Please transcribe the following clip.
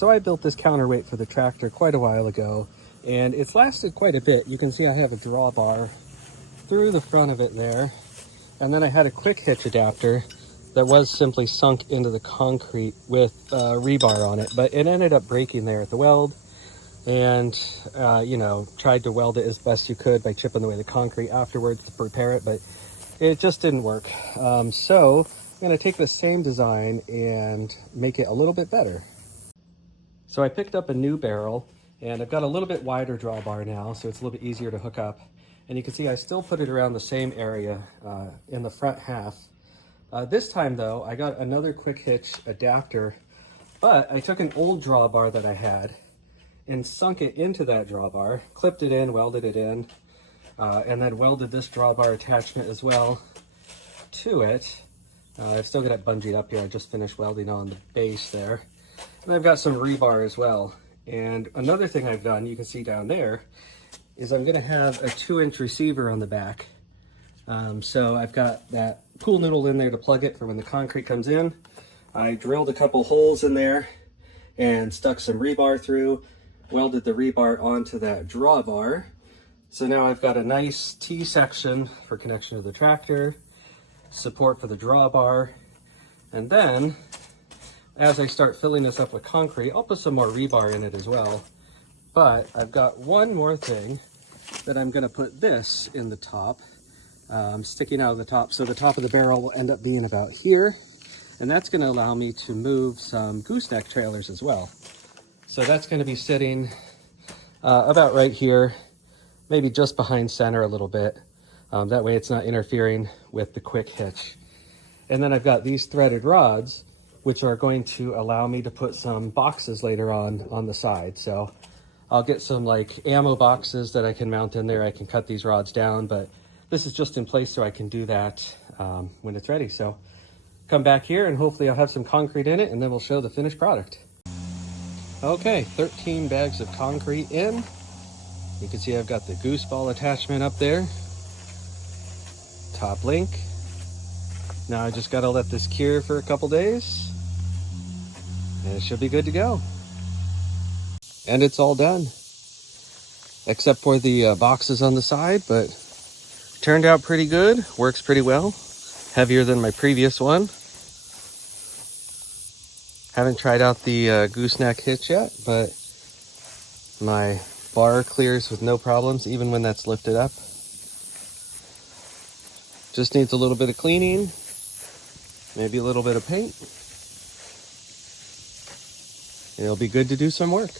So I built this counterweight for the tractor quite a while ago, and it's lasted quite a bit. You can see I have a drawbar through the front of it there, and then I had a quick hitch adapter that was simply sunk into the concrete with rebar on it, but it ended up breaking there at the weld, and you know, tried to weld it as best you could by chipping away the concrete afterwards to repair it, but it just didn't work. So I'm going to take the same design and make it a little bit better. So I picked up a new barrel, and I've got a little bit wider drawbar now, so it's a little bit easier to hook up. And you can see I still put it around the same area in the front half. This time though, I got another quick hitch adapter, but I took an old drawbar that I had and sunk it into that drawbar, clipped it in, welded it in, and then welded this drawbar attachment as well to it. I've still got it bungeed up here. I just finished welding on the base there. And I've got some rebar as well. And another thing I've done, you can see down there, is I'm gonna have a 2-inch receiver on the back. So I've got that pool noodle in there to plug it for when the concrete comes in. I drilled a couple holes in there and stuck some rebar through, welded the rebar onto that drawbar. So now I've got a nice T-section for connection to the tractor, support for the drawbar, and then as I start filling this up with concrete, I'll put some more rebar in it as well. But I've got one more thing that I'm going to put this in the top, sticking out of the top. So the top of the barrel will end up being about here, and that's going to allow me to move some gooseneck trailers as well. So that's going to be sitting about right here, maybe just behind center a little bit. That way it's not interfering with the quick hitch. And then I've got these threaded rods, which are going to allow me to put some boxes later on the side. So I'll get some like ammo boxes that I can mount in there. I can cut these rods down, but this is just in place so I can do that when it's ready. So come back here and hopefully I'll have some concrete in it, and then we'll show the finished product. Okay, 13 bags of concrete in. You can see I've got the goose ball attachment up there. Top link. Now I just gotta let this cure for a couple days, and it should be good to go. And it's all done, except for the boxes on the side, but turned out pretty good, works pretty well. Heavier than my previous one. Haven't tried out the gooseneck hitch yet, but my bar clears with no problems, even when that's lifted up. Just needs a little bit of cleaning, maybe a little bit of paint, and it'll be good to do some work.